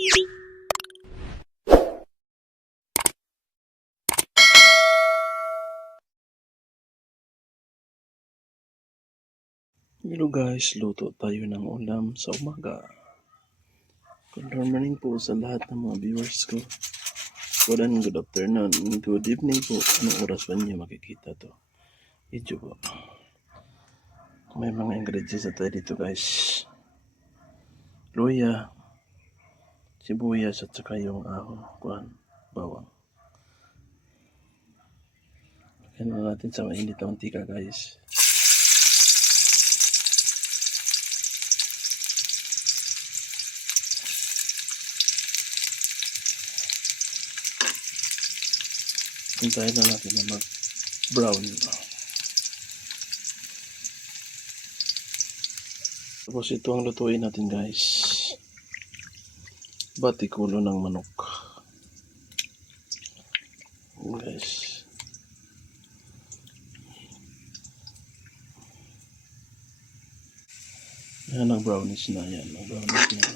Hello guys, luto tayo ng ulam sa umaga. Good morning po sa lahat ng mga viewers ko. Good afternoon, good evening po. Anong oras ba niyo makikita to? Video po. May mga ingredients na tayo dito guys. Luya, sibuyas at saka yung bawang. Lagyan na natin sa mainit na mantika guys. Hintayin na natin na mag-brown. Tapos ito ang lutuin natin guys. Batikulo ng manok. Guys. Yan ang brownish na yan. Ang brownish na.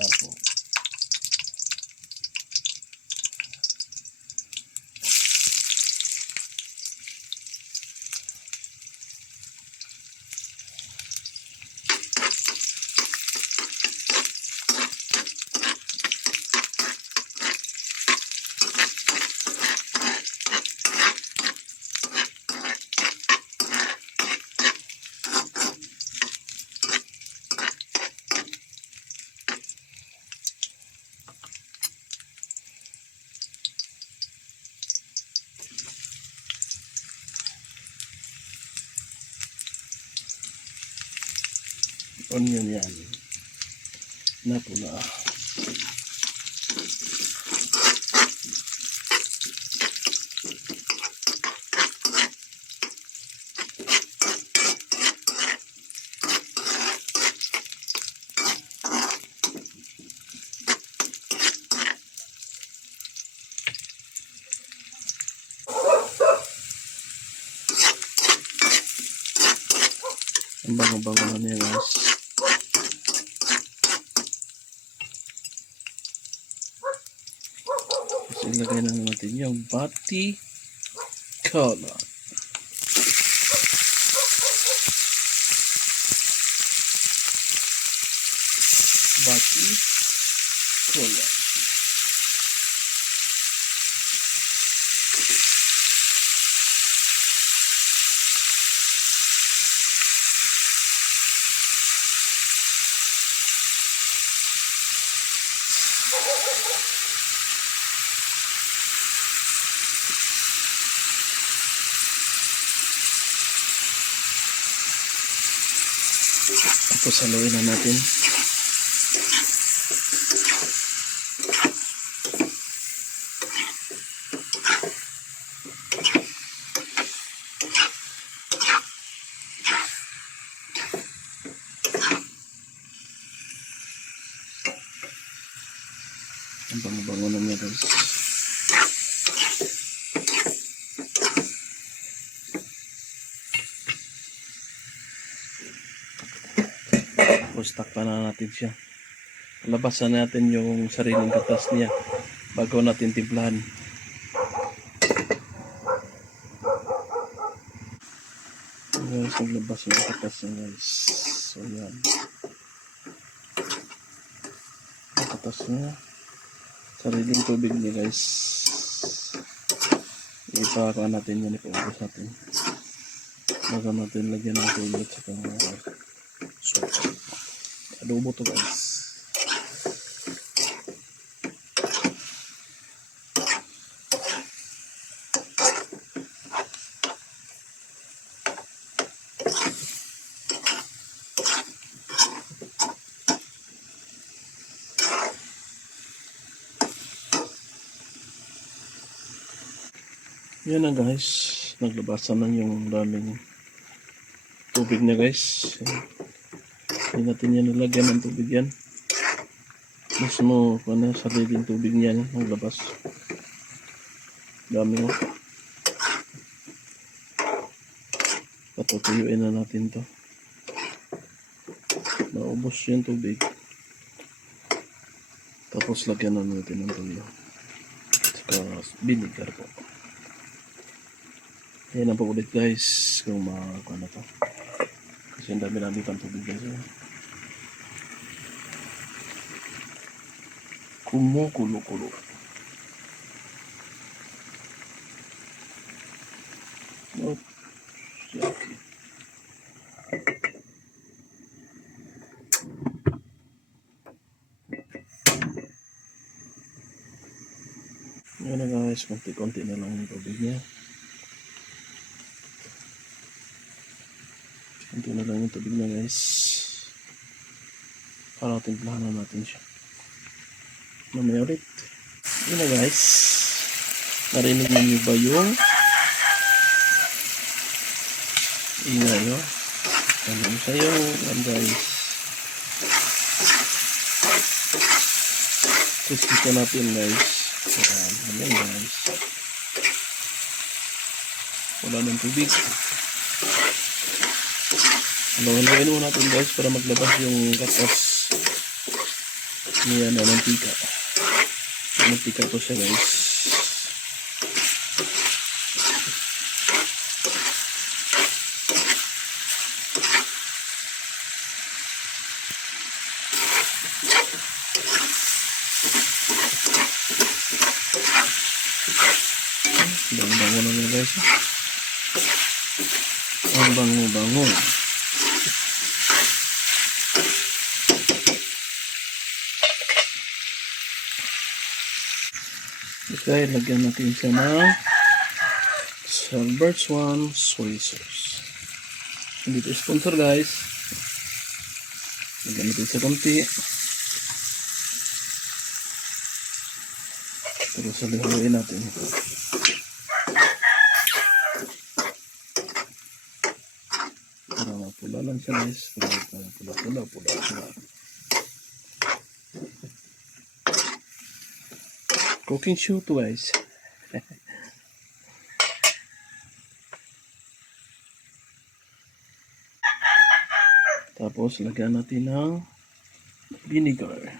Ako. Onion yan. Napula. Ang bango-bango na niya guys. Tapos ilagay na natin yung batikola. Batikola. Tapos haluin na natin. Ang bango-bango na niya guys. Tapos takpan na natin siya. Labasan natin yung sariling katas niya bago natin timplahan. Guys, naglabas yung katas niya guys. So yan. Ang katas niya. Sariling tubig niya guys. Ipakakuha natin yan. Ipaubos natin. Bago natin lagyan ng tubig at saka so, adobo to guys. Yan na guys, naglabasan na yung daming tubig niya guys. Hindi natin yan nalagyan ng tubig yan. Mismo sariling tubig niya naglabas. Dami mo. Patutuyuin na natin to. Maubos yung tubig. Tapos lagyan na natin ng tuyo. Saka vinegar po. Ayan na po ulit guys. Kung makakuha na to. Kasi ang dami pang tubig guys. Kumukulo-kulo. Oops. Okay. Yan na guys, konti-konti na lang yung tubig niya. Konti na lang yung tubig niya guys. Para timplahan natin siya. Mamaya ulit. Yan na guys. Narinig niyo ba yung ingay no? Ano sa'yo yan guys. Tapos dito natin guys. Ayan guys. Wala ng tubig. Haluin mo natin guys para maglabas yung katas niya na mantika. Mantika to siya guys. Bango-bango na nga guys. Ang bango-bango. Okay, lagyan natin siya ng Salbert Swan soy sauce. Hindi ito sponsor guys. Lagyan natin siya konti. Tapos haluin natin. Para mapula lang siya guys. Para pula. Cooking show to guys. Tapos lagyan natin ng vinegar.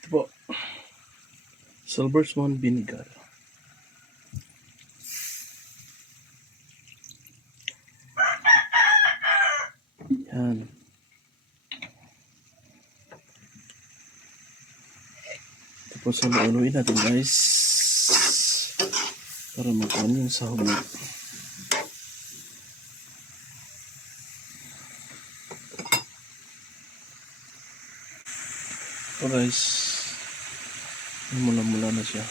Ito po. Silver Swan vinegar. Yan. Tapos haluin natin guys. Para magkaroon yung sahog na. So guys. Mula-mula na siya.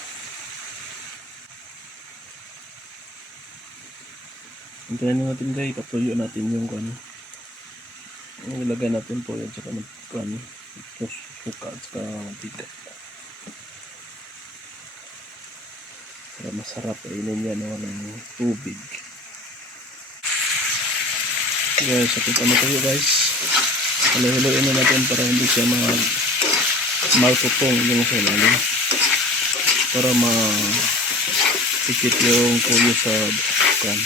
Hintayin na natin guys. Patuyo natin yung kano. Ilagay natin po yan. Tsaka kano. Suka. Tsaka mantika. Para masarap kainin yan ng tubig. Guys, sakit na tayo guys. Halo-haloin na natin para hindi siya malputong yung sa ilalim. Para ma-tikit yung kuyo sa kan.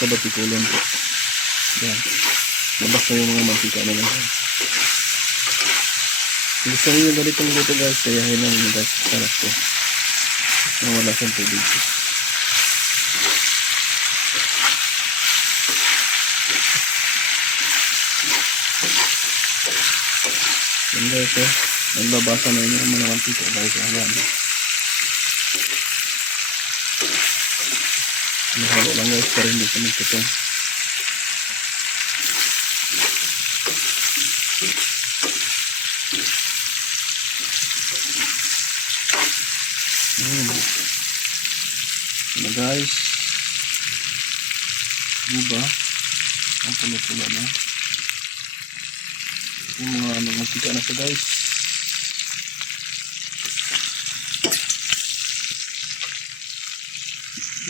Sa batikulon po. Yan. Labas na yung mga mantika na lang. Gusto nyo yung ganitong luto guys. Kaya hinang nyo guys. Sarap po. Na wala siyang tubig. Yan guys eh. Naglabasan na yung mga mantika guys. Ayan. Halo lang guys para hindi siya magkutong. Yan guys. Diba? Ang pula-pula na. Yung mga mantika na siya guys.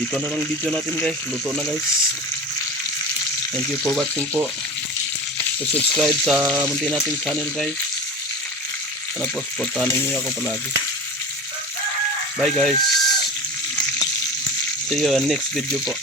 Dito na lang video natin guys. Luto na guys. Thank you for watching po. Subscribe sa munti nating channel guys. Sana po supportahan niyo ako palagi. Bye guys. See you on next video po.